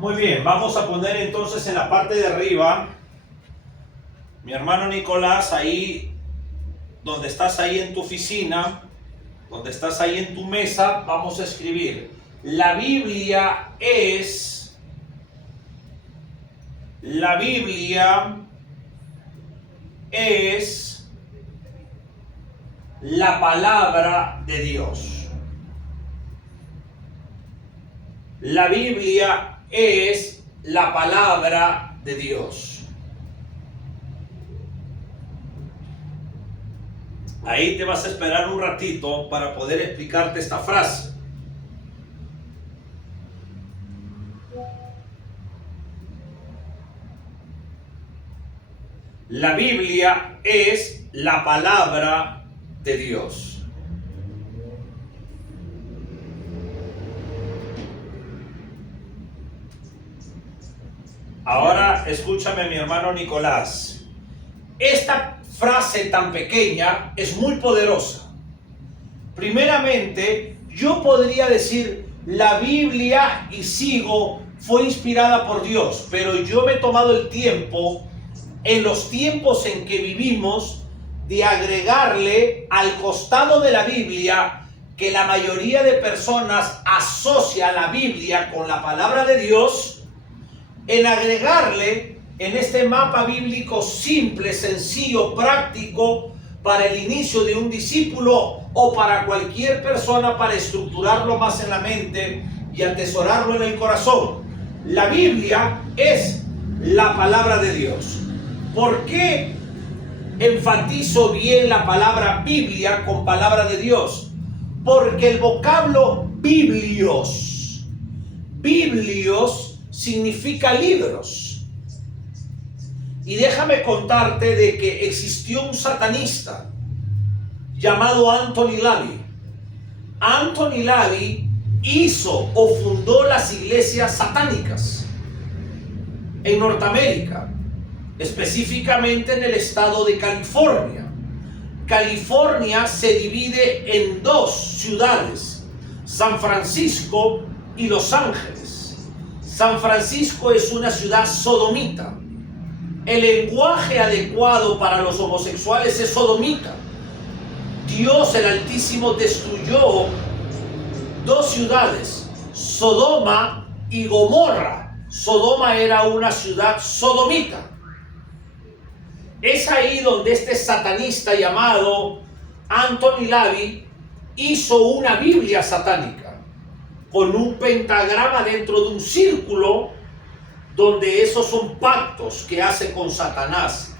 Muy bien, vamos a poner entonces en la parte de arriba, mi hermano Nicolás, ahí donde estás ahí en tu oficina, donde estás ahí en tu mesa, vamos a escribir: la Biblia es la palabra de Dios. La Biblia es la palabra de Dios. Ahí te vas a esperar un ratito para poder explicarte esta frase. La Biblia es la palabra de Dios. Ahora escúchame, mi hermano Nicolás. Esta frase tan pequeña es muy poderosa. Primeramente, yo podría decir la Biblia y sigo fue inspirada por Dios, pero yo me he tomado el tiempo, en los tiempos en que vivimos, de agregarle al costado de la Biblia, que la mayoría de personas asocia la Biblia con la palabra de Dios, en agregarle en este mapa bíblico simple, sencillo, práctico para el inicio de un discípulo o para cualquier persona, para estructurarlo más en la mente y atesorarlo en el corazón. La Biblia es la palabra de Dios. ¿Por qué enfatizo bien la palabra Biblia con palabra de Dios? Porque el vocablo biblios significa libros. Y déjame contarte de que existió un satanista llamado Anthony LaVey. Anthony LaVey hizo o fundó las iglesias satánicas en Norteamérica, específicamente en el estado de California. California se divide en dos ciudades, San Francisco y Los Ángeles. San Francisco es una ciudad sodomita. El lenguaje adecuado para los homosexuales es sodomita. Dios el Altísimo destruyó dos ciudades, Sodoma y Gomorra. Sodoma era una ciudad sodomita. Es ahí donde este satanista llamado Anthony LaVey hizo una Biblia satánica con un pentagrama dentro de un círculo, donde esos son pactos que hace con Satanás.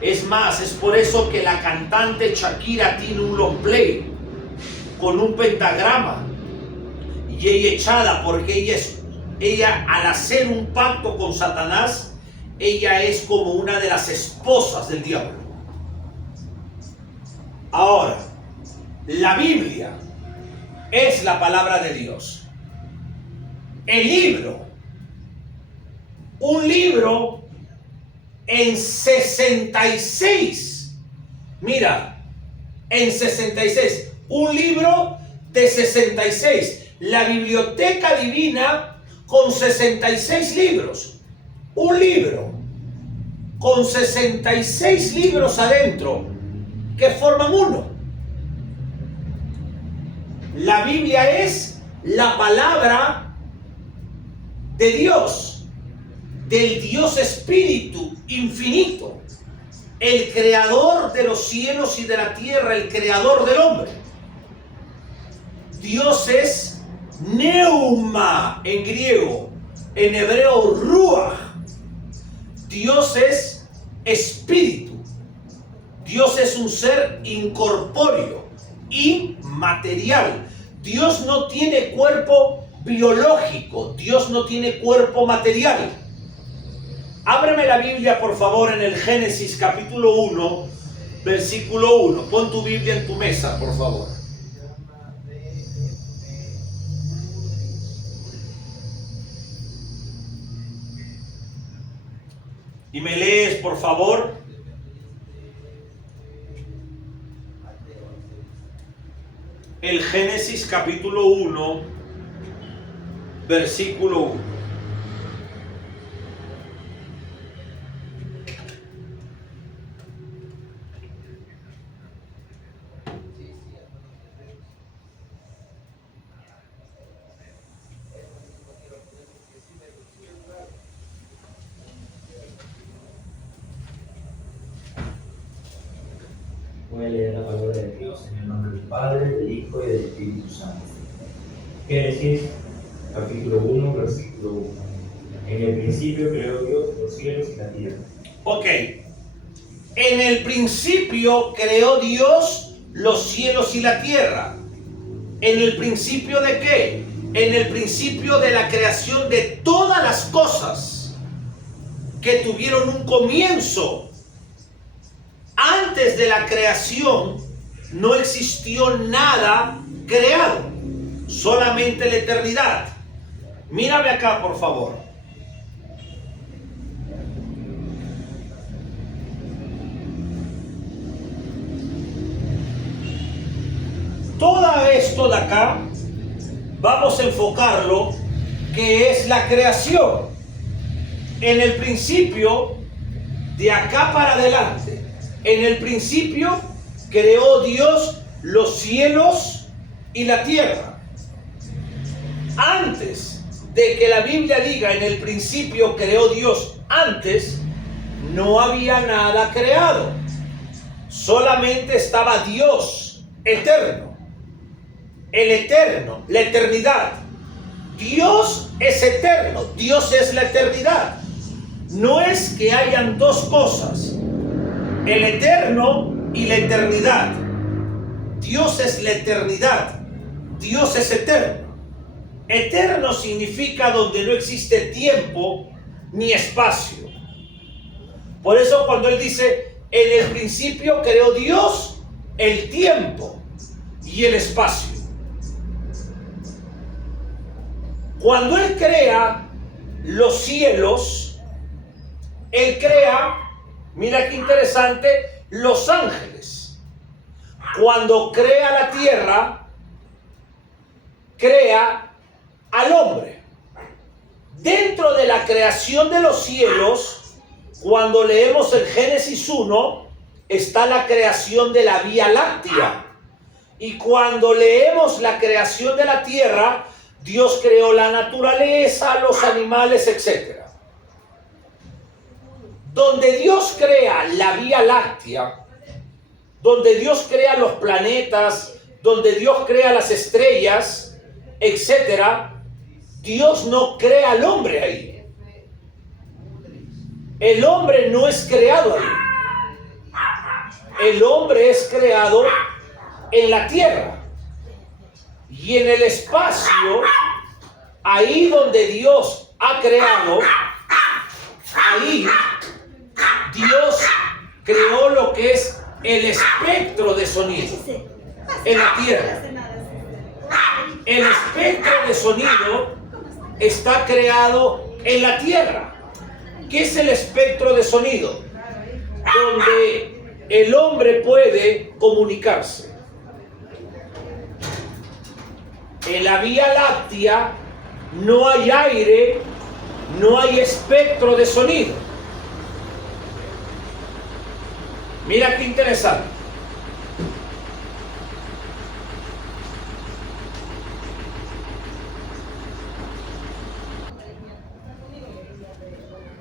Es más, es por eso que la cantante Shakira tiene un long play con un pentagrama y ella echada, porque ella al hacer un pacto con Satanás, ella es como una de las esposas del diablo. Ahora, la Biblia es la palabra de Dios. El libro, un libro en 66, mira, en 66, un libro de 66, la biblioteca divina con 66 libros, un libro con 66 libros adentro que forman uno. La Biblia es la palabra de Dios, del Dios Espíritu infinito, el creador de los cielos y de la tierra, el creador del hombre. Dios es Neuma en griego, en hebreo Ruach. Dios es espíritu. Dios es un ser incorpóreo, inmaterial. Dios no tiene cuerpo biológico, Dios no tiene cuerpo material. Ábreme la Biblia, por favor, en el Génesis capítulo 1, versículo 1. Pon tu Biblia en tu mesa, por favor. Y me lees, por favor. El Génesis capítulo 1, versículo 1. Padre, del Hijo y del Espíritu Santo. Génesis, capítulo 1, versículo 1. En el principio creó Dios los cielos y la tierra. Ok. En el principio creó Dios los cielos y la tierra. ¿En el principio de qué? En el principio de la creación de todas las cosas que tuvieron un comienzo. Antes de la creación no existió nada creado, solamente la eternidad. Mírame acá, por favor. Todo esto de acá, vamos a enfocarlo, que es la creación. En el principio, de acá para adelante, en el principio creó Dios los cielos y la tierra. Antes de que la Biblia diga en el principio creó Dios, antes no había nada creado. Solamente estaba Dios eterno. El eterno, la eternidad. Dios es eterno, Dios es la eternidad. No es que hayan dos cosas, el eterno y la eternidad. Dios es la eternidad, Dios es eterno. Eterno significa donde no existe tiempo ni espacio. Por eso cuando él dice, en el principio creó Dios el tiempo y el espacio. Cuando Él crea los cielos, Él crea, mira qué interesante, los ángeles. Cuando crea la tierra, crea al hombre. Dentro de la creación de los cielos, cuando leemos el Génesis 1, está la creación de la Vía Láctea. Y cuando leemos la creación de la tierra, Dios creó la naturaleza, los animales, etc. Donde Dios crea la Vía Láctea, donde Dios crea los planetas, donde Dios crea las estrellas, etc., Dios no crea al hombre ahí. El hombre no es creado ahí. El hombre es creado en la tierra. Y en el espacio, ahí donde Dios ha creado, ahí Dios creó lo que es el espectro de sonido en la tierra. El espectro de sonido está creado en la tierra. ¿Qué es el espectro de sonido? Donde el hombre puede comunicarse. En la Vía Láctea no hay aire, no hay espectro de sonido. Mira qué interesante.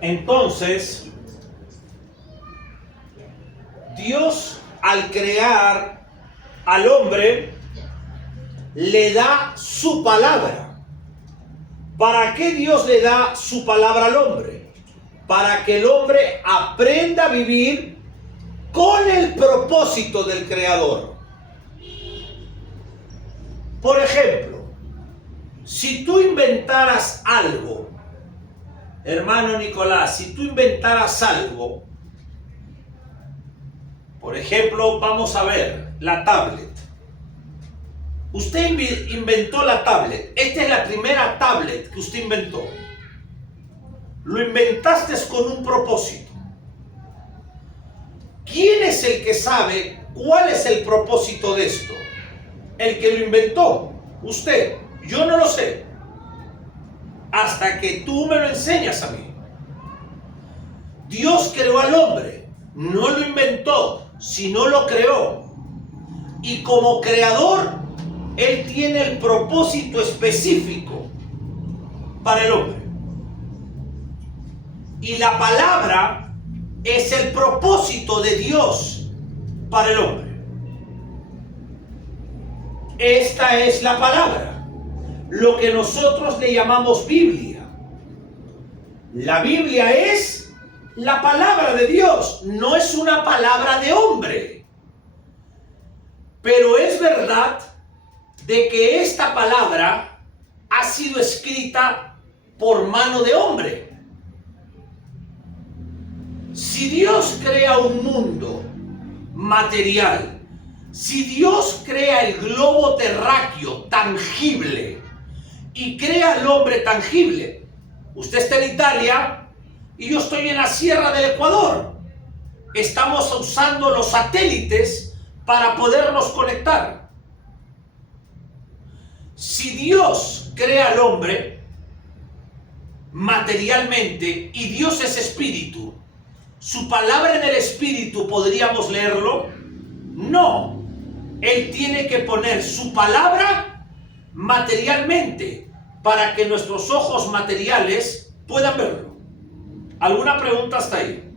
Entonces, Dios al crear al hombre, le da su palabra. ¿Para qué Dios le da su palabra al hombre? Para que el hombre aprenda a vivir con el propósito del Creador. Por ejemplo, si tú inventaras algo, hermano Nicolás, si tú inventaras algo, por ejemplo, vamos a ver la tablet. Usted inventó la tablet. Esta es la primera tablet que usted inventó. Lo inventaste con un propósito. ¿Quién es el que sabe cuál es el propósito de esto? El que lo inventó. Usted. Yo no lo sé. Hasta que tú me lo enseñas a mí. Dios creó al hombre. No lo inventó, sino lo creó. Y como creador, Él tiene el propósito específico para el hombre. Y la palabra es el propósito de Dios para el hombre. Esta es la palabra, lo que nosotros le llamamos Biblia. La Biblia es la palabra de Dios, no es una palabra de hombre. Pero es verdad de que esta palabra ha sido escrita por mano de hombre. Si Dios crea un mundo material, si Dios crea el globo terráqueo tangible y crea al hombre tangible, usted está en Italia y yo estoy en la sierra del Ecuador. Estamos usando los satélites para podernos conectar. Si Dios crea al hombre materialmente y Dios es espíritu, ¿su palabra en el espíritu podríamos leerlo? No. Él tiene que poner su palabra materialmente para que nuestros ojos materiales puedan verlo. ¿Alguna pregunta hasta ahí?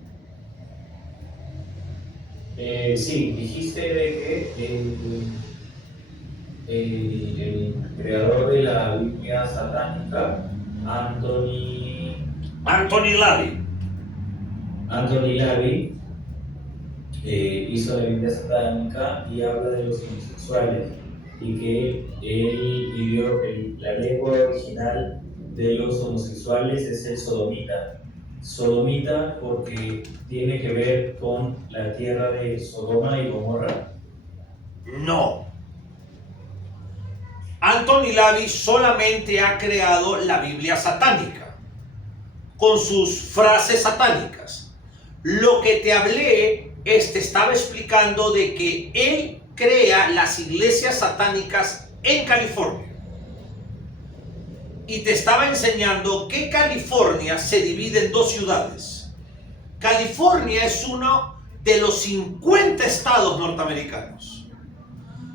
Sí, dijiste de que el creador de la Biblia satánica, Anthony LaVey, hizo la Biblia satánica y habla de los homosexuales y que él vivió la lengua original de los homosexuales es el sodomita. Sodomita porque tiene que ver con la tierra de Sodoma y Gomorra. No. Anthony LaVey solamente ha creado la Biblia satánica con sus frases satánicas. Lo que te hablé te estaba explicando de que él crea las iglesias satánicas en California. Y te estaba enseñando que California se divide en dos ciudades. California es uno de los 50 estados norteamericanos.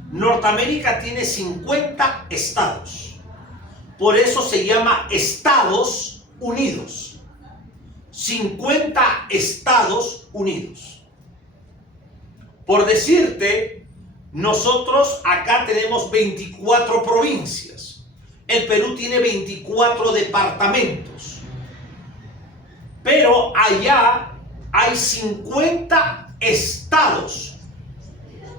Norteamérica tiene 50 estados. Por eso se llama Estados Unidos. 50 Estados Unidos. Por decirte, nosotros acá tenemos 24 provincias. El Perú tiene 24 departamentos. Pero allá hay 50 estados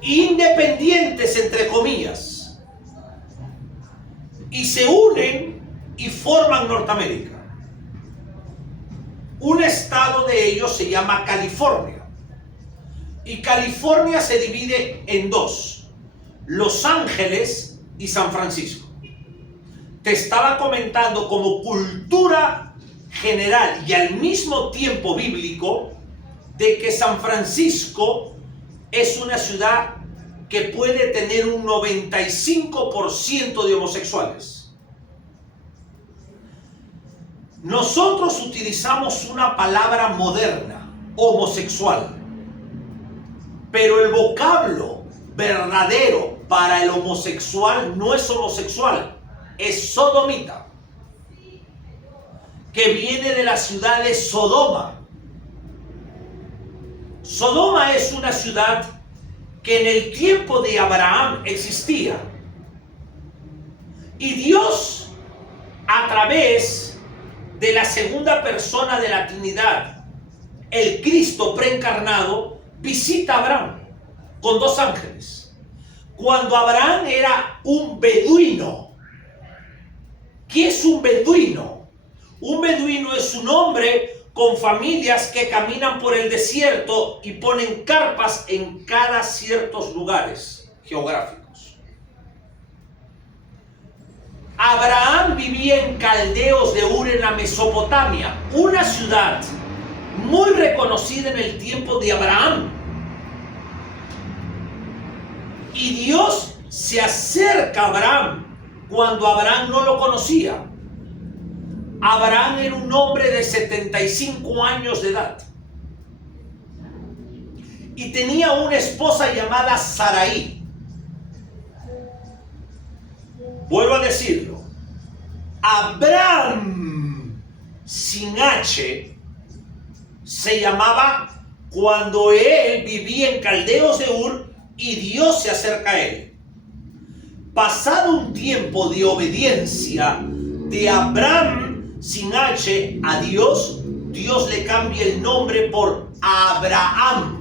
independientes, entre comillas, y se unen y forman Norteamérica. Un estado de ellos se llama California, y California se divide en dos: Los Ángeles y San Francisco. Te estaba comentando como cultura general y al mismo tiempo bíblico de que San Francisco es una ciudad que puede tener un 95% de homosexuales. Nosotros utilizamos una palabra moderna, homosexual, pero el vocablo verdadero para el homosexual no es homosexual, es sodomita, que viene de la ciudad de Sodoma. Sodoma es una ciudad que en el tiempo de Abraham existía. Y Dios, a través de la segunda persona de la Trinidad, el Cristo preencarnado, visita a Abraham con dos ángeles. Cuando Abraham era un beduino. ¿Qué es un beduino? Un beduino es un hombre con familias que caminan por el desierto y ponen carpas en cada ciertos lugares geográficos. Abraham vivía en Caldeos de Ur, en la Mesopotamia, una ciudad muy reconocida en el tiempo de Abraham. Y Dios se acerca a Abraham cuando Abraham no lo conocía. Abraham era un hombre de 75 años de edad y tenía una esposa llamada Sarai. Vuelvo a decirlo, Abraham sin H se llamaba cuando él vivía en Caldeos de Ur y Dios se acerca a él. Pasado un tiempo de obediencia de Abraham sin H a Dios, Dios le cambia el nombre por Abraham.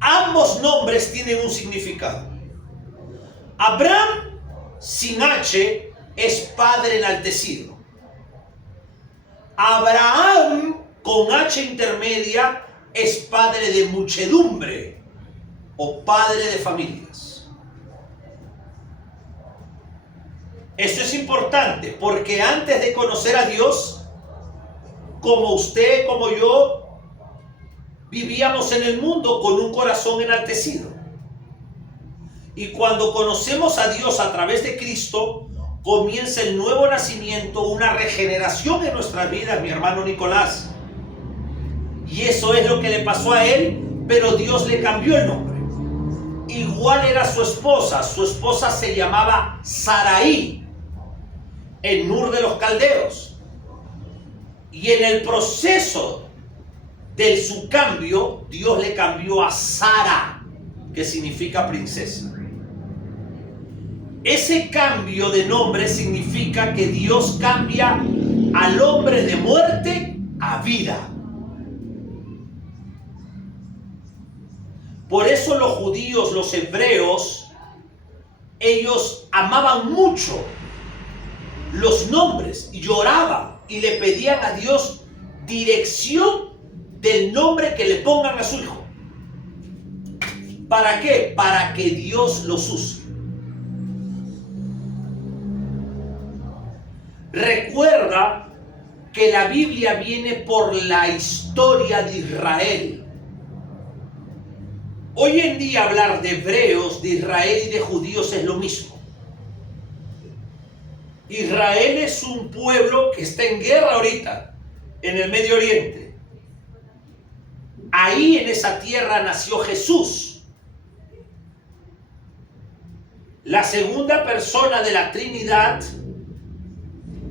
Ambos nombres tienen un significado. Abraham sin H es Padre enaltecido. Abraham con H intermedia es Padre de muchedumbre o Padre de familias. Esto es importante porque antes de conocer a Dios, como usted, como yo, vivíamos en el mundo con un corazón enaltecido. Y cuando conocemos a Dios a través de Cristo, comienza el nuevo nacimiento, una regeneración en nuestras vidas, mi hermano Nicolás. Y eso es lo que le pasó a él, pero Dios le cambió el nombre. Igual era su esposa se llamaba Sarai, en Ur de los Caldeos. Y en el proceso de su cambio, Dios le cambió a Sara, que significa princesa. Ese cambio de nombre significa que Dios cambia al hombre de muerte a vida. Por eso los judíos, los hebreos, ellos amaban mucho los nombres y lloraban y le pedían a Dios dirección del nombre que le pongan a su hijo. ¿Para qué? Para que Dios los use. Recuerda que la Biblia viene por la historia de Israel. Hoy en día hablar de hebreos, de Israel y de judíos es lo mismo. Israel es un pueblo que está en guerra ahorita, en el Medio Oriente. Ahí en esa tierra nació Jesús, la segunda persona de la Trinidad,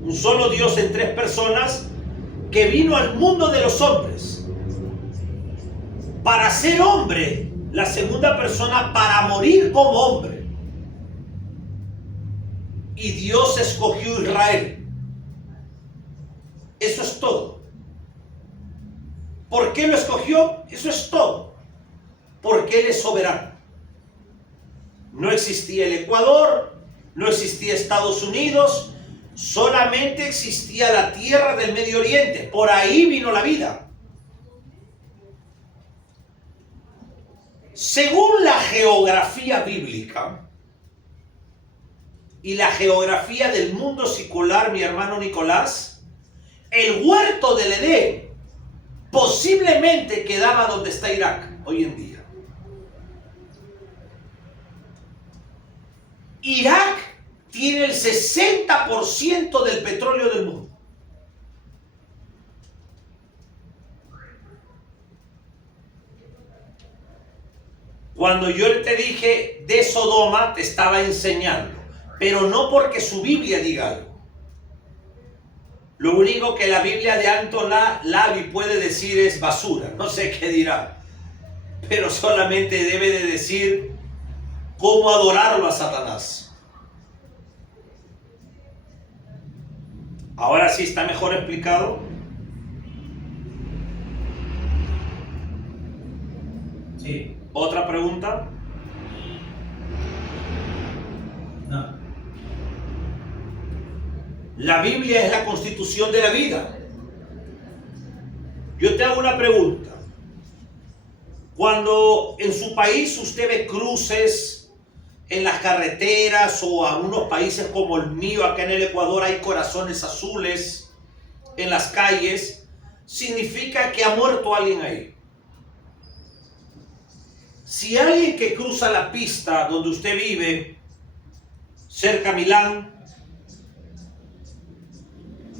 un solo Dios en tres personas, que vino al mundo de los hombres para ser hombre, la segunda persona para morir como hombre. Y Dios escogió a Israel. Eso es todo. ¿Por qué lo escogió? Eso es todo. Porque Él es soberano. No existía el Ecuador, no existía Estados Unidos, solamente existía la tierra del Medio Oriente. Por ahí vino la vida. Según la geografía bíblica y la geografía del mundo secular, mi hermano Nicolás, el huerto del Edén posiblemente quedaba donde está Irak hoy en día. Irak tiene el 60% del petróleo del mundo. Cuando yo te dije de Sodoma, te estaba enseñando, pero no porque su Biblia diga algo. Lo único que la Biblia de Anton LaVey puede decir es basura, no sé qué dirá, pero solamente debe de decir cómo adorarlo a Satanás. Ahora sí está mejor explicado. Sí. ¿Otra pregunta? No. La Biblia es la constitución de la vida. Yo te hago una pregunta. Cuando en su país usted ve cruces en las carreteras o en algunos países como el mío, acá en el Ecuador hay corazones azules en las calles, significa que ha muerto alguien ahí. Si alguien que cruza la pista donde usted vive, cerca a Milán,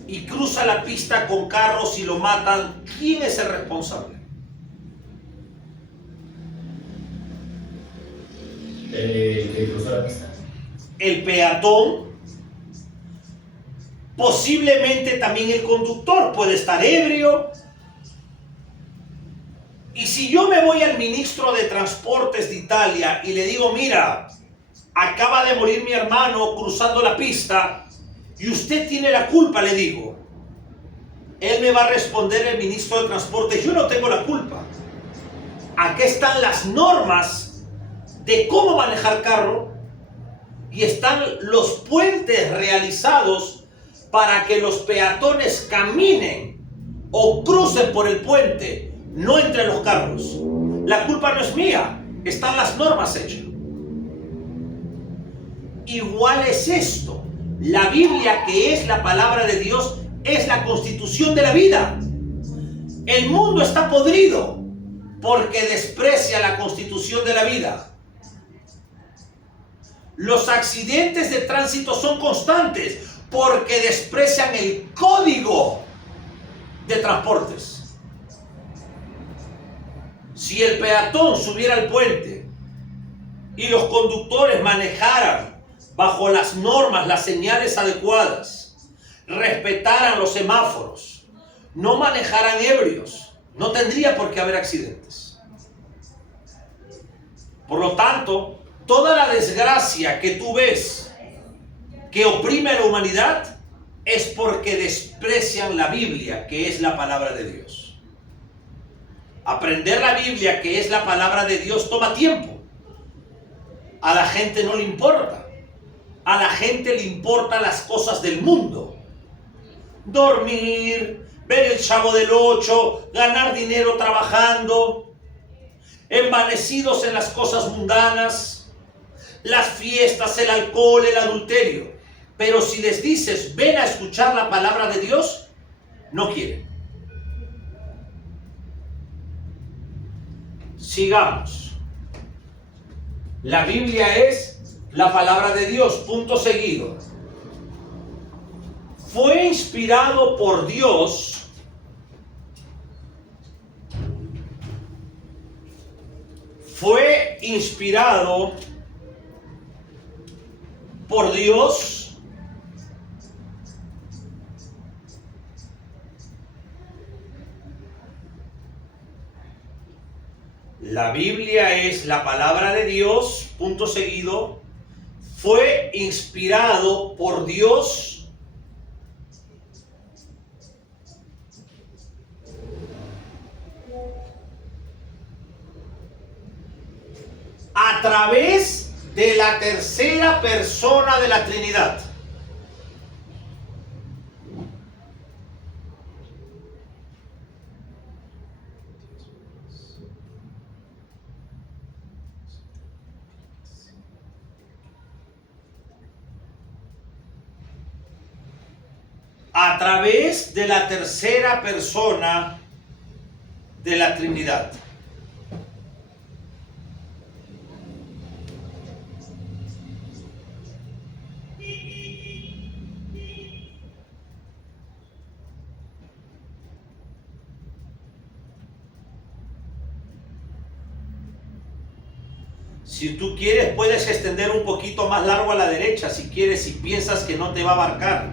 y cruza la pista con carros y lo matan, ¿quién es el responsable? Que cruzó la pista. El peatón, posiblemente también el conductor puede estar ebrio y Y si yo me voy al ministro de Transportes de Italia y le digo, mira, acaba de morir mi hermano cruzando la pista y usted tiene la culpa, le digo, él me va a responder, el ministro de Transportes, yo no tengo la culpa. Aquí están las normas de cómo manejar carro y están los puentes realizados para que los peatones caminen o crucen por el puente, no entre los carros. La culpa no es mía, están las normas hechas. Igual es esto. La Biblia, que es la palabra de Dios, es la constitución de la vida. El mundo está podrido porque desprecia la constitución de la vida. Los accidentes de tránsito son constantes porque desprecian el código de transportes. Si el peatón subiera al puente y los conductores manejaran bajo las normas, las señales adecuadas, respetaran los semáforos, no manejaran ebrios, no tendría por qué haber accidentes. Por lo tanto, toda la desgracia que tú ves que oprime a la humanidad es porque desprecian la Biblia, que es la palabra de Dios. Aprender la Biblia, que es la palabra de Dios, toma tiempo. A la gente no le importa. A la gente le importan las cosas del mundo. Dormir, ver el Chavo del 8, ganar dinero trabajando, envanecidos en las cosas mundanas, las fiestas, el alcohol, el adulterio. Pero si les dices, ven a escuchar la palabra de Dios, no quieren. Sigamos. La Biblia es la palabra de Dios, punto seguido. Fue inspirado por Dios La Biblia es la palabra de Dios, punto seguido. Fue inspirado por Dios a través de la tercera persona de la Trinidad. A través de la tercera persona de la Trinidad. Si tú quieres, puedes extender un poquito más largo a la derecha, si quieres, si piensas que no te va a abarcar.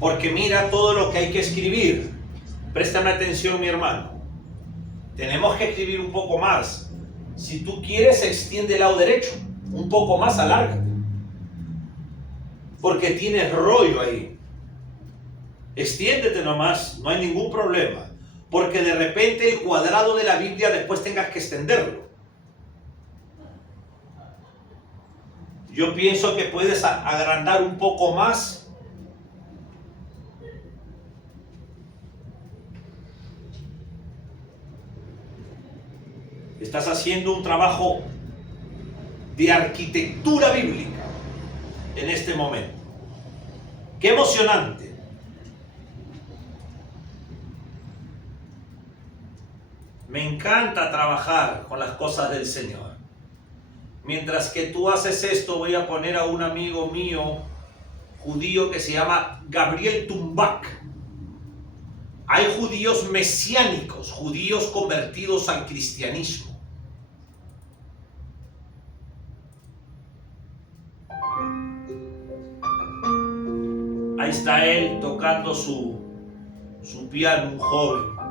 Porque mira todo lo que hay que escribir. Préstame atención, mi hermano. Tenemos que escribir un poco más. Si tú quieres, extiende el lado derecho. Un poco más, alárgate. Porque tienes rollo ahí. Extiéndete nomás, no hay ningún problema. Porque de repente el cuadrado de la Biblia después tengas que extenderlo. Yo pienso que puedes agrandar un poco más. Estás haciendo un trabajo de arquitectura bíblica en este momento. ¡Qué emocionante! Me encanta trabajar con las cosas del Señor. Mientras que tú haces esto, voy a poner a un amigo mío judío que se llama Gabriel Tumbach. Hay judíos mesiánicos, judíos convertidos al cristianismo. Ahí está él tocando su piano, un joven.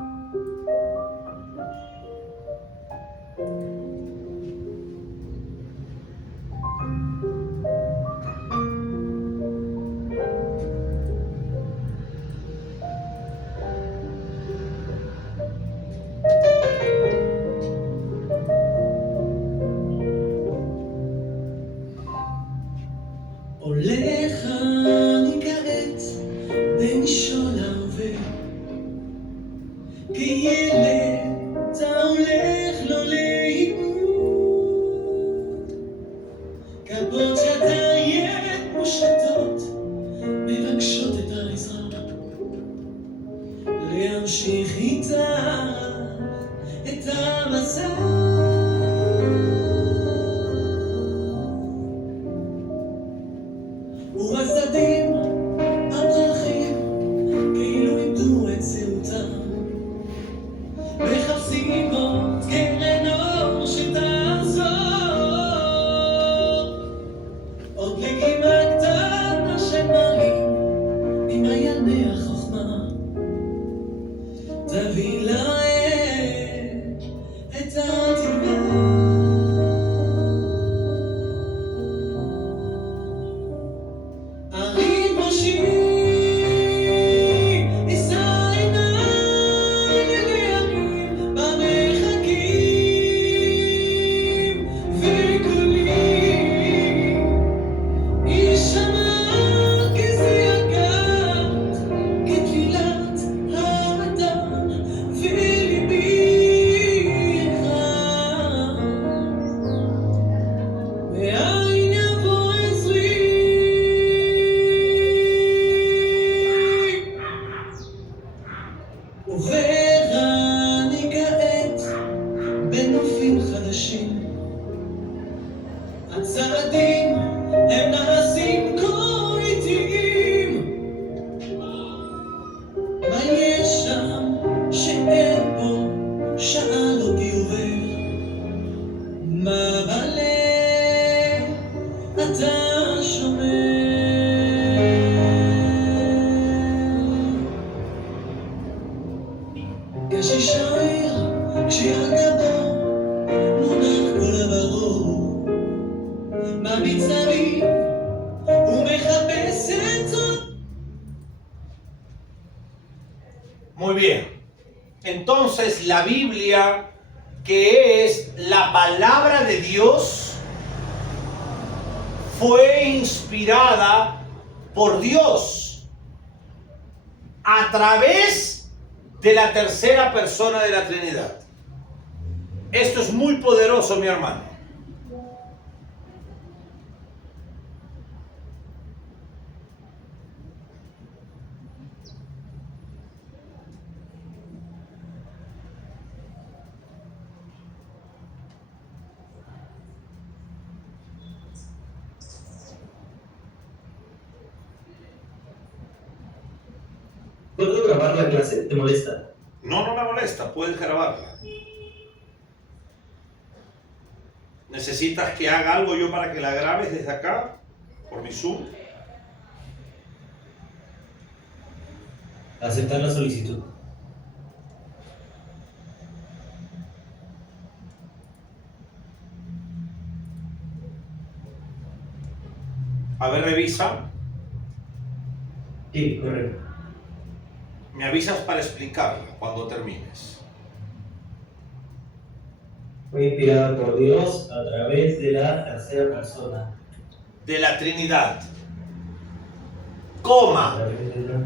מעייני החוכמה, תביא להם את התקווה. ערים ראשי, נישא עיניים אל הערים במרחקים, וקולי יישמע כזעקת, כתפילת האדם, וליבי יחרם, מאין יבוא עזרי. עובר אני כעת בנופים חדשים, הצעדים הם נעשים כה איטיים. מה יש שם שאין פה? שאל אותי עובר. מה בלב אתה שומע? קשיש העיר כשעל גבו מונח כל הברור, מביט סביב ומחפש את זאת. Muy bien. Entonces la Biblia, que es la palabra de Dios, fue inspirada por Dios a través de la tercera persona de la Trinidad. Esto es muy poderoso, mi hermano. ¿Puedo grabar la clase? ¿Te molesta? No, no me molesta, puedes grabarla. ¿Necesitas que haga algo yo para que la grabes desde acá? Por mi Zoom. Aceptar la solicitud. A ver, revisa. Sí, correcto. Me avisas para explicarla cuando termines. Fue inspirada por Dios a través de la tercera persona. De la Trinidad. A Coma. través de la...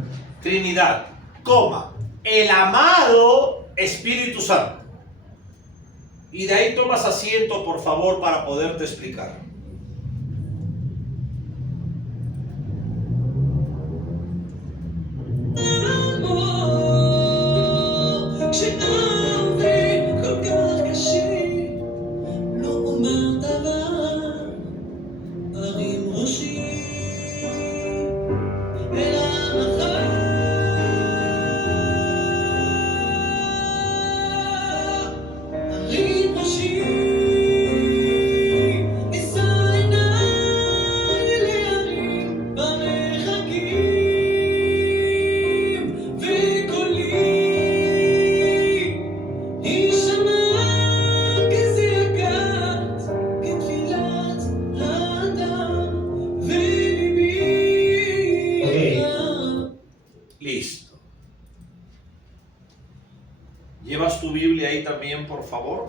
Trinidad. Coma. El amado Espíritu Santo. Y de ahí tomas asiento, por favor, para poderte explicar. כשעובר כל כך קשה, לא אומר דבר, ארים ראשי אל המחר. ארים ראשי, אשא עיניי אל הערים במרחקים, וקולי יישמע כזעקת, כתפילת האדם, וליבי יחרם. Listo. ¿Llevas tu Biblia ahí también, por favor?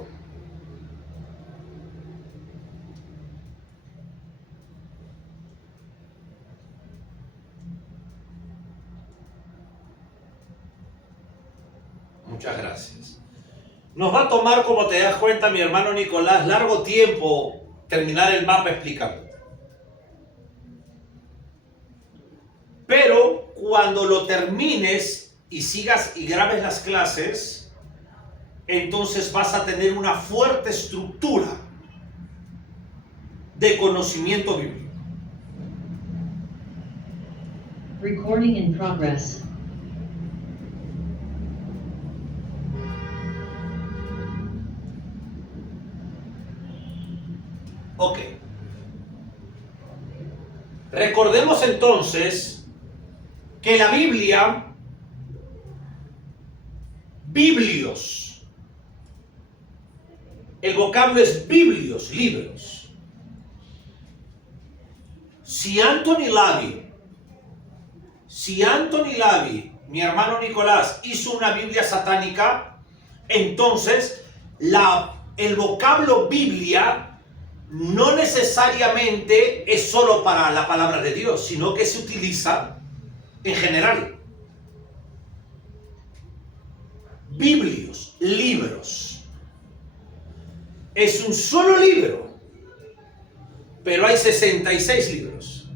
Muchas gracias. Nos va a tomar, como te das cuenta, mi hermano Nicolás, largo tiempo terminar el mapa explicando. Pero cuando lo termines y sigas y grabes las clases, entonces vas a tener una fuerte estructura de conocimiento bíblico. Recording in progress. Ok. Recordemos entonces que la Biblia, biblios, el vocablo es biblios, libros. Si Anthony Lavey, mi hermano Nicolás, hizo una Biblia satánica, entonces el vocablo Biblia no necesariamente es solo para la palabra de Dios, sino que se utiliza en general. Biblios, libros. Es un solo libro, pero hay 66 libros.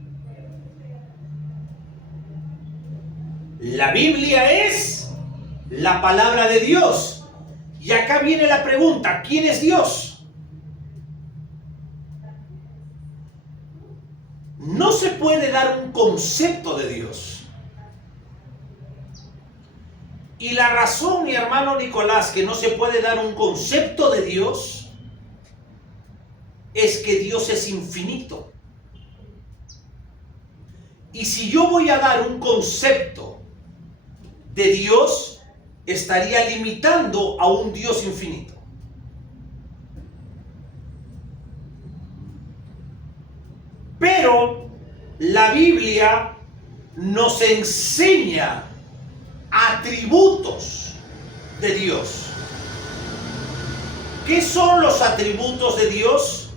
La Biblia es la palabra de Dios. Y acá viene la pregunta, ¿quién es Dios? No se puede dar un concepto de Dios. Y la razón, mi hermano Nicolás, que no se puede dar un concepto de Dios, es que Dios es infinito. Y si yo voy a dar un concepto de Dios, estaría limitando a un Dios infinito. Pero la Biblia nos enseña atributos de Dios. ¿Qué son los atributos de Dios?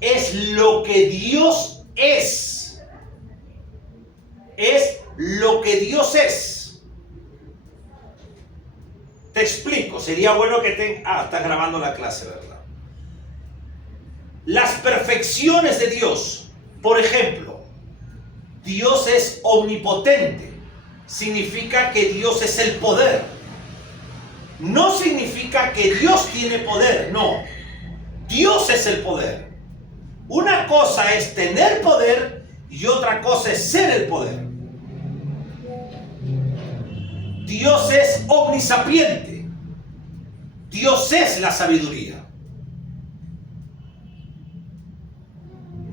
Es lo que Dios es. Es lo que Dios es. Te explico, sería bueno que estás grabando la clase, ¿verdad? Las perfecciones de Dios. Por ejemplo, Dios es omnipotente. Significa que Dios es el poder. No significa que Dios tiene poder, no. Dios es el poder. Una cosa es tener poder y otra cosa es ser el poder. Dios es omnisapiente. Dios es la sabiduría.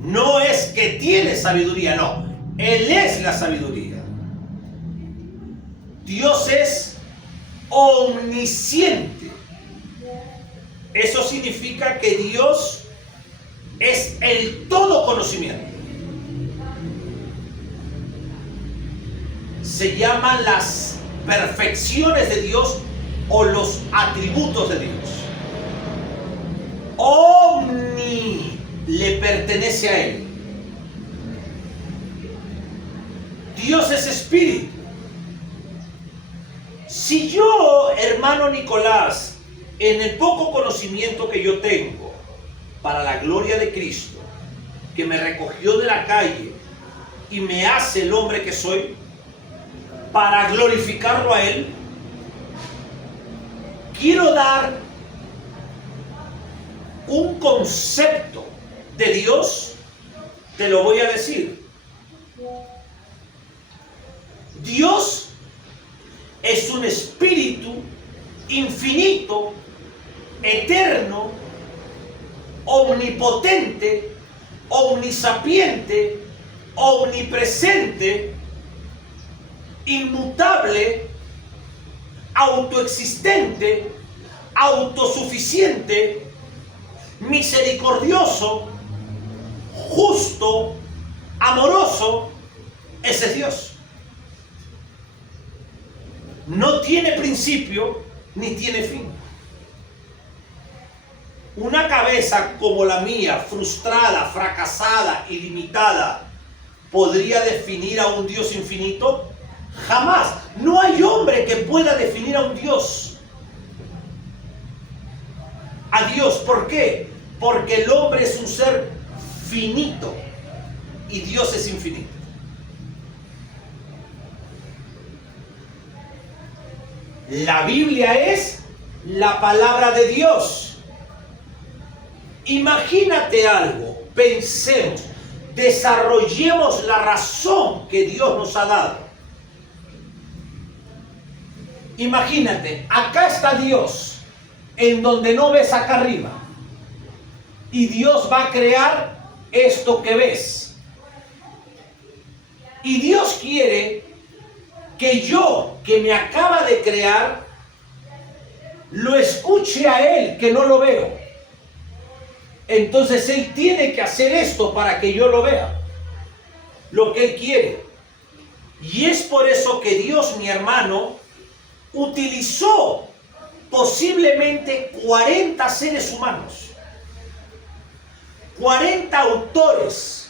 No es que tiene sabiduría, no. Él es la sabiduría. Dios es omnisciente. Eso significa que Dios es el todo conocimiento. Se llaman las perfecciones de Dios o los atributos de Dios. Omni le pertenece a Él. Dios es espíritu. Si yo, hermano Nicolás, en el poco conocimiento que yo tengo para la gloria de Cristo, que me recogió de la calle y me hace el hombre que soy, para glorificarlo a Él, quiero dar un concepto de Dios, te lo voy a decir. Dios es un espíritu infinito, eterno, omnipotente, omnisapiente, omnipresente, inmutable, autoexistente, autosuficiente, misericordioso, justo, amoroso. Ese es Dios. No tiene principio ni tiene fin. Una cabeza como la mía, frustrada, fracasada, ilimitada, ¿podría definir a un Dios infinito? Jamás. No hay hombre que pueda definir a un Dios. A Dios. ¿Por qué? Porque el hombre es un ser finito y Dios es infinito. La Biblia es la palabra de Dios. Imagínate algo, pensemos, desarrollemos la razón que Dios nos ha dado. Imagínate, acá está Dios, en donde no ves acá arriba. Y Dios va a crear esto que ves. Y Dios quiere que yo, que me acaba de crear, lo escuche a Él, que no lo veo. Entonces Él tiene que hacer esto para que yo lo vea, lo que Él quiere. Y es por eso que Dios, mi hermano, utilizó posiblemente 40 seres humanos, 40 autores,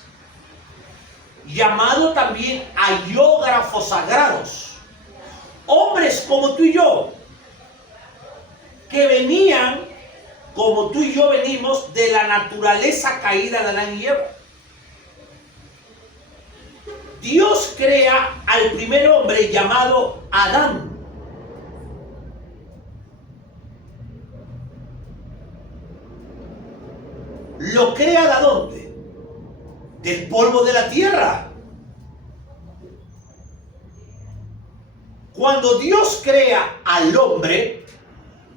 llamado también hairógrafos sagrados, hombres como tú y yo, que venían, como tú y yo venimos, de la naturaleza caída de Adán y Eva. Dios crea al primer hombre llamado Adán. ¿Lo crea de dónde? Del polvo de la tierra. Cuando Dios crea al hombre,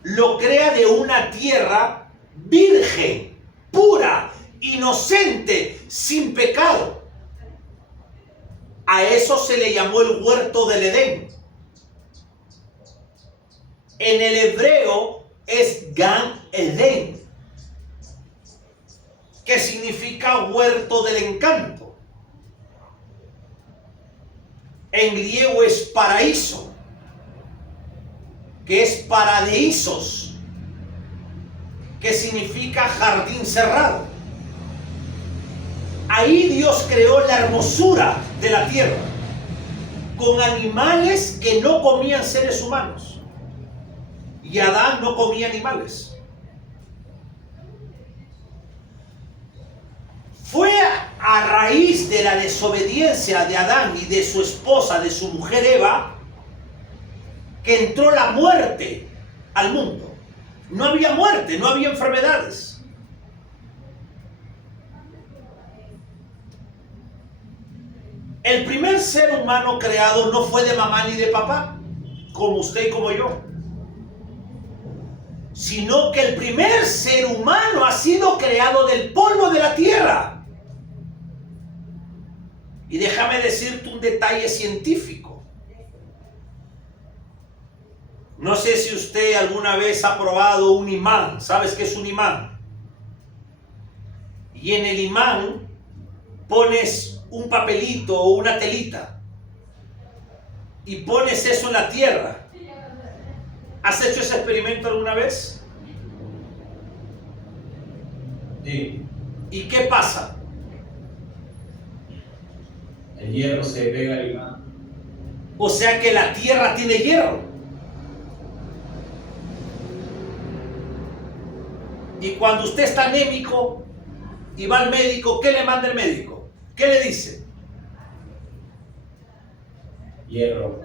lo crea de una tierra virgen, pura, inocente, sin pecado. A eso se le llamó el huerto del Edén. En el hebreo es Gan Edén, que significa huerto del encanto. En griego es paraíso, que es paradeisos, que significa jardín cerrado. Ahí Dios creó la hermosura de la tierra, con animales que no comían seres humanos. Y Adán no comía animales. Fue a raíz de la desobediencia de Adán y de su esposa, de su mujer Eva, que entró la muerte al mundo. No había muerte, no había enfermedades. El primer ser humano creado no fue de mamá ni de papá, como usted y como yo, sino que el primer ser humano ha sido creado del polvo de la tierra. Y déjame decirte un detalle científico. No sé si usted alguna vez ha probado un imán. ¿Sabes qué es un imán? Y en el imán pones un papelito o una telita y pones eso en la tierra. ¿Has hecho ese experimento alguna vez? Sí. ¿Y qué pasa? El hierro se pega al imán. O sea que la tierra tiene hierro. Y cuando usted está anémico y va al médico, ¿qué le manda el médico? ¿Qué le dice? Hierro.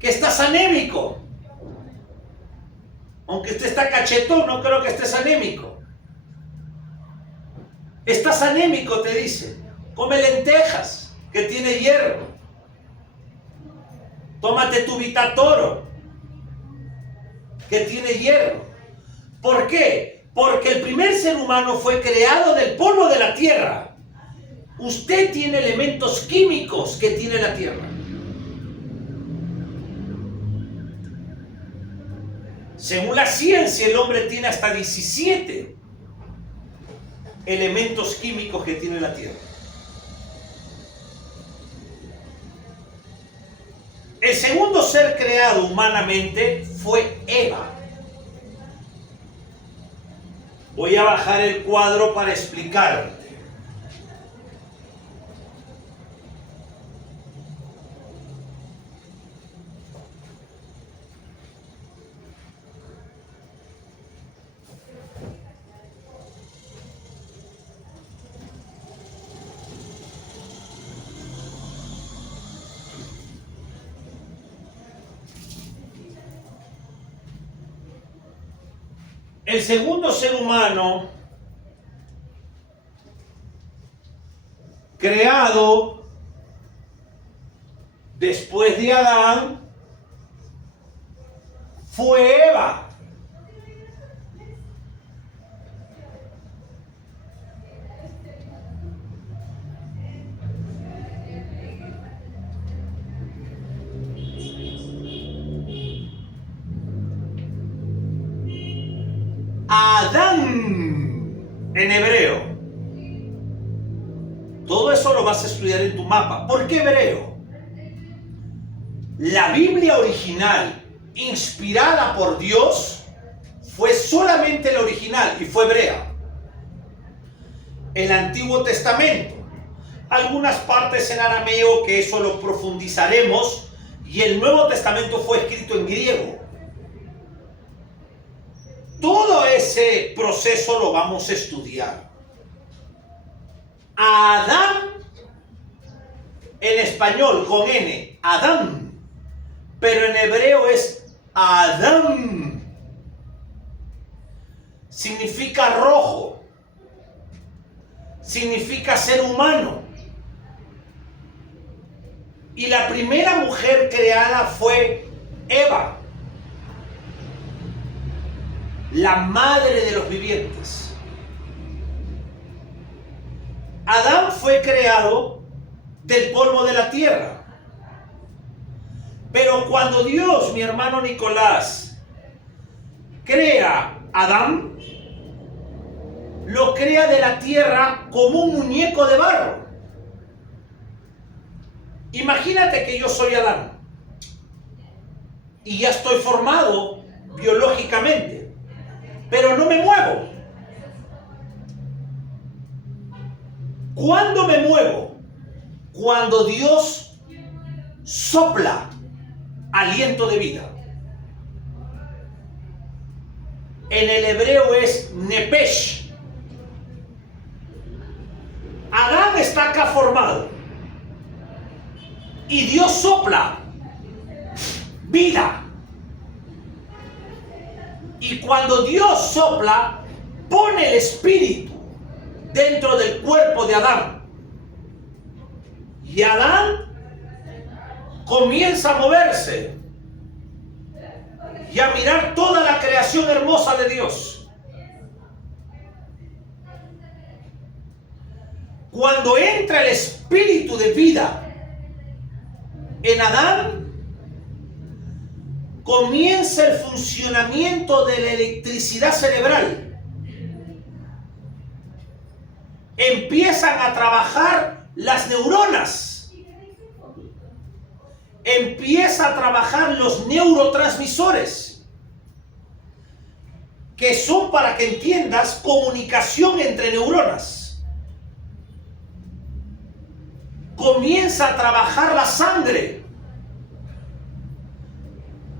Que estás anémico. Aunque usted está cachetón, no creo que estés anémico. Estás anémico, te dice. Come lentejas, que tiene hierro. Tómate tu Vitatoro, que tiene hierro. ¿Por qué? Porque el primer ser humano fue creado del polvo de la tierra. Usted tiene elementos químicos que tiene la tierra. Según la ciencia, el hombre tiene hasta 17 elementos químicos que tiene la tierra. El segundo ser creado humanamente fue Eva. Voy a bajar el cuadro para explicarte. El segundo ser humano creado después de Adán fue Eva. Adán en hebreo. Todo eso lo vas a estudiar en tu mapa. ¿Por qué hebreo? La Biblia original, inspirada por Dios, fue solamente la original y fue hebrea. El Antiguo Testamento, algunas partes en arameo, que eso lo profundizaremos, y el Nuevo Testamento fue escrito en griego. Todo ese proceso lo vamos a estudiar. Adán, en español con N, Adán, pero en hebreo es Adán. Significa rojo, significa ser humano. Y la primera mujer creada fue Eva, la madre de los vivientes. Adán fue creado del polvo de la tierra. Pero cuando Dios, mi hermano Nicolás, crea a Adán, lo crea de la tierra como un muñeco de barro. Imagínate que yo soy Adán y ya estoy formado biológicamente, pero no me muevo. ¿Cuándo me muevo? Cuando Dios sopla aliento de vida. En el hebreo es nepesh. Adán está acá formado y Dios sopla vida. Y cuando Dios sopla, pone el espíritu dentro del cuerpo de Adán. Y Adán comienza a moverse y a mirar toda la creación hermosa de Dios. Cuando entra el espíritu de vida en Adán, comienza el funcionamiento de la electricidad cerebral. Empiezan a trabajar las neuronas. Empieza a trabajar los neurotransmisores, que son, para que entiendas, comunicación entre neuronas. Comienza a trabajar la sangre.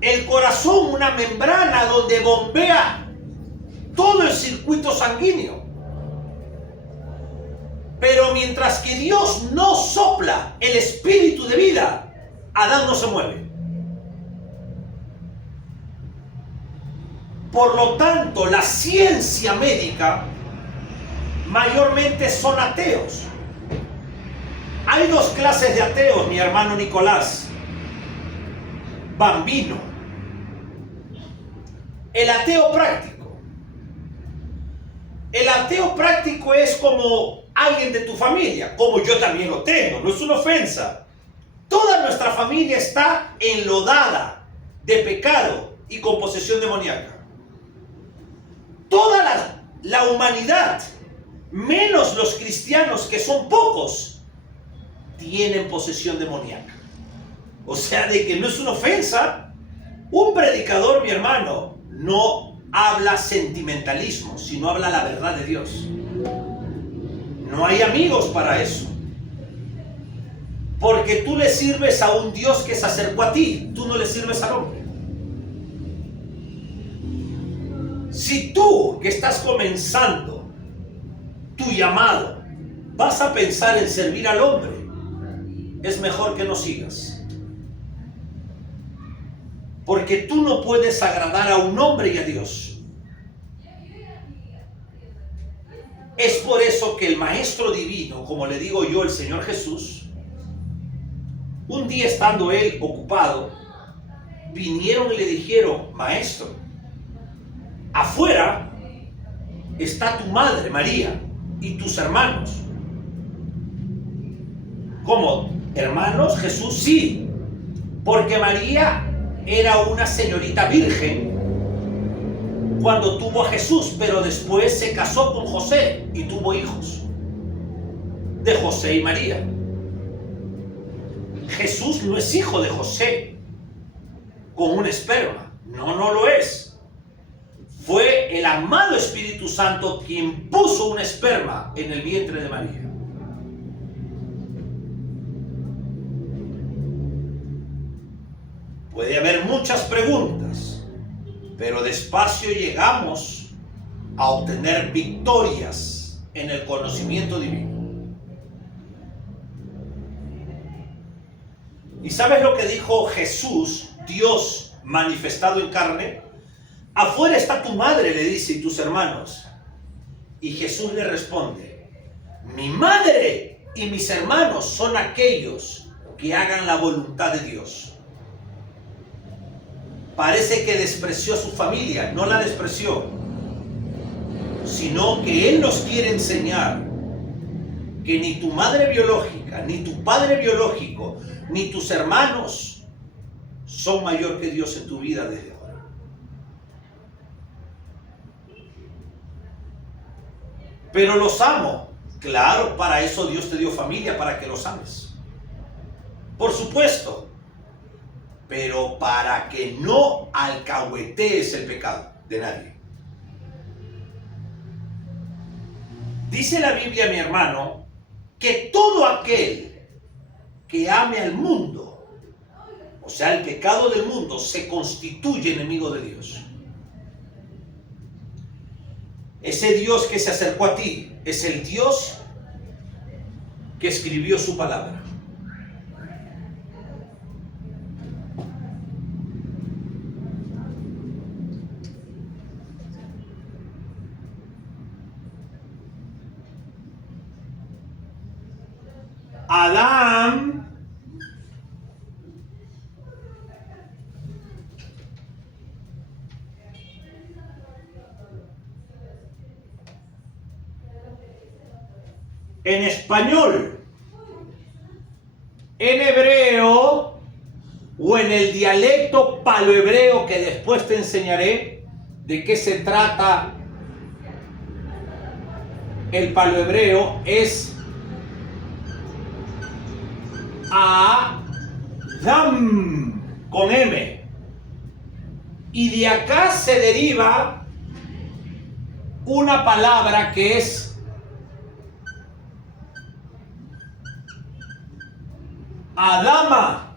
El corazón, una membrana donde bombea todo el circuito sanguíneo. Pero mientras que Dios no sopla el espíritu de vida, Adán no se mueve. Por lo tanto, la ciencia médica mayormente son ateos. Hay dos clases de ateos, mi hermano Nicolás. Bambino. El ateo práctico. El ateo práctico es como alguien de tu familia, como yo también lo tengo, no es una ofensa. Toda nuestra familia está enlodada de pecado y con posesión demoníaca. Toda la humanidad, menos los cristianos, que son pocos, tienen posesión demoníaca. O sea, de que no es una ofensa. Un predicador, mi hermano, no habla sentimentalismo, sino habla la verdad de Dios. No hay amigos para eso. Porque tú le sirves a un Dios que se acercó a ti, tú no le sirves al hombre. Si tú, que estás comenzando tu llamado, vas a pensar en servir al hombre, es mejor que no sigas. Porque tú no puedes agradar a un hombre y a Dios. Es por eso que el Maestro Divino, como le digo yo, el Señor Jesús, un día estando él ocupado, vinieron y le dijeron: Maestro, afuera está tu madre María y tus hermanos. ¿Cómo? ¿Hermanos? Jesús, sí, porque María era una señorita virgen cuando tuvo a Jesús, pero después se casó con José y tuvo hijos de José y María. Jesús no es hijo de José con un esperma, no lo es. Fue el amado Espíritu Santo quien puso un esperma en el vientre de María. Puede haber muchas preguntas, pero despacio llegamos a obtener victorias en el conocimiento divino. ¿Y sabes lo que dijo Jesús, Dios manifestado en carne? Afuera está tu madre, le dice, y tus hermanos. Y Jesús le responde, mi madre y mis hermanos son aquellos que hagan la voluntad de Dios. Parece que despreció a su familia, no la despreció, sino que Él nos quiere enseñar que ni tu madre biológica, ni tu padre biológico, ni tus hermanos son mayor que Dios en tu vida desde ahora. Pero los amo. Claro, para eso Dios te dio familia, para que los ames. Por supuesto. Pero para que no alcahuetees el pecado de nadie. Dice la Biblia, mi hermano, que todo aquel que ame al mundo, o sea, el pecado del mundo, se constituye enemigo de Dios. Ese Dios que se acercó a ti es el Dios que escribió su palabra. Adán en español, en hebreo o en el dialecto palohebreo que después te enseñaré de qué se trata el palohebreo, es Adam con M, y de acá se deriva una palabra que es Adama.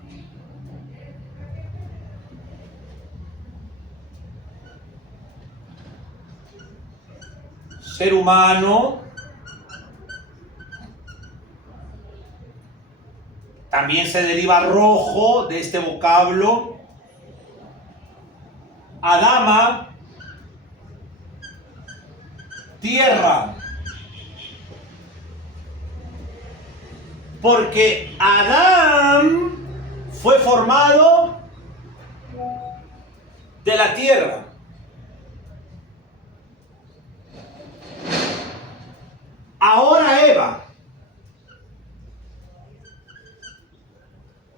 Ser humano. También se deriva rojo de este vocablo. Adama, tierra. Porque Adán fue formado de la tierra. Ahora Eva.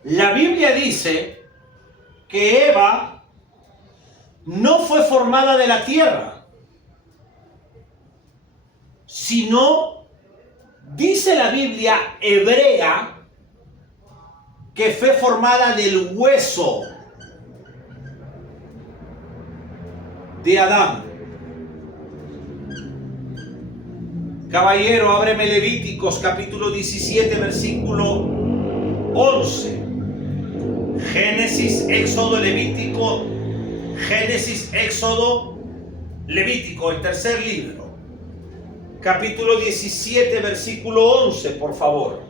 La Biblia dice que Eva no fue formada de la tierra, sino, dice la Biblia hebrea, que fue formada del hueso de Adán. Caballero, ábreme Levíticos capítulo 17, versículo 11. Génesis, Éxodo, Levítico, Génesis, Éxodo, Levítico, el tercer libro. Capítulo 17, versículo 11, por favor.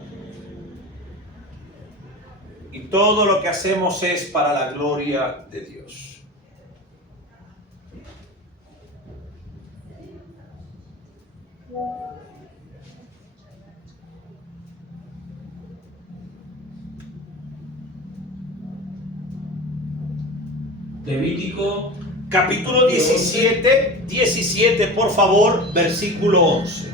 Y todo lo que hacemos es para la gloria de Dios. Levítico capítulo 17, por favor, versículo 11.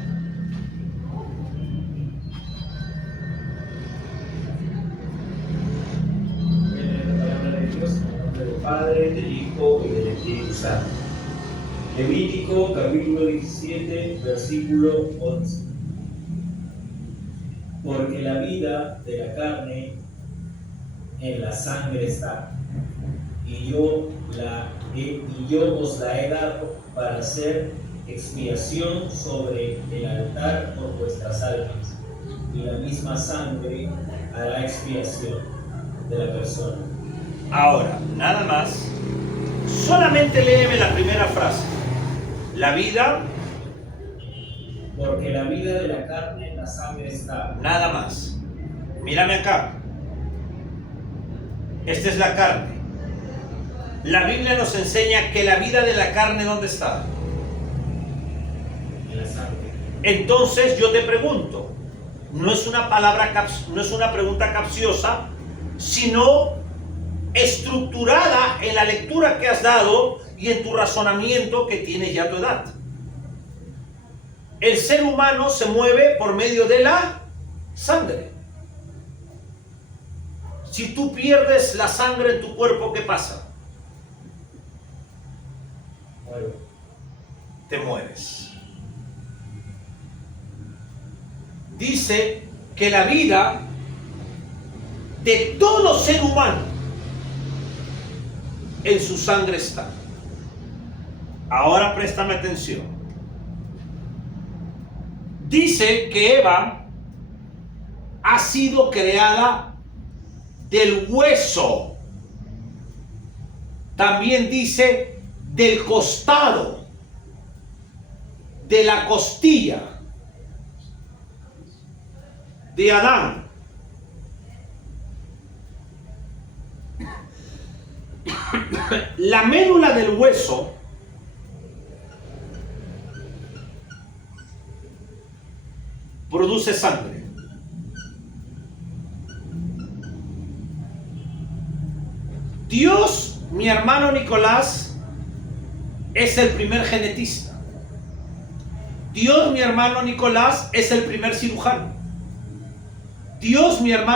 En la palabra de Dios, en nombre del Padre, del Hijo y del Espíritu Santo. Levítico capítulo 17, versículo 11. Porque la vida de la carne en la sangre está, y yo os la he dado para hacer expiación sobre el altar por vuestras almas, y la misma sangre hará expiación de la persona. Ahora, nada más, solamente léeme la primera frase. La vida, Porque la vida de la carne en la sangre está. nada más. Mírame acá. Esta es la carne. La Biblia nos enseña que la vida de la carne, ¿dónde está? En la sangre. Entonces yo te pregunto, no es una pregunta capciosa, sino estructurada en la lectura que has dado y en tu razonamiento que tienes ya tu edad. El ser humano se mueve por medio de la sangre. Si tú pierdes la sangre en tu cuerpo, ¿qué pasa? Bueno, Te mueres. Dice que la vida de todo ser humano en su sangre está. Ahora préstame atención. Dice que Eva ha sido creada del hueso. También dice del costado, de la costilla de Adán. La médula del hueso produce sangre. Dios, mi hermano Nicolás, es el primer genetista. Dios, mi hermano Nicolás, es el primer cirujano. Dios, mi hermano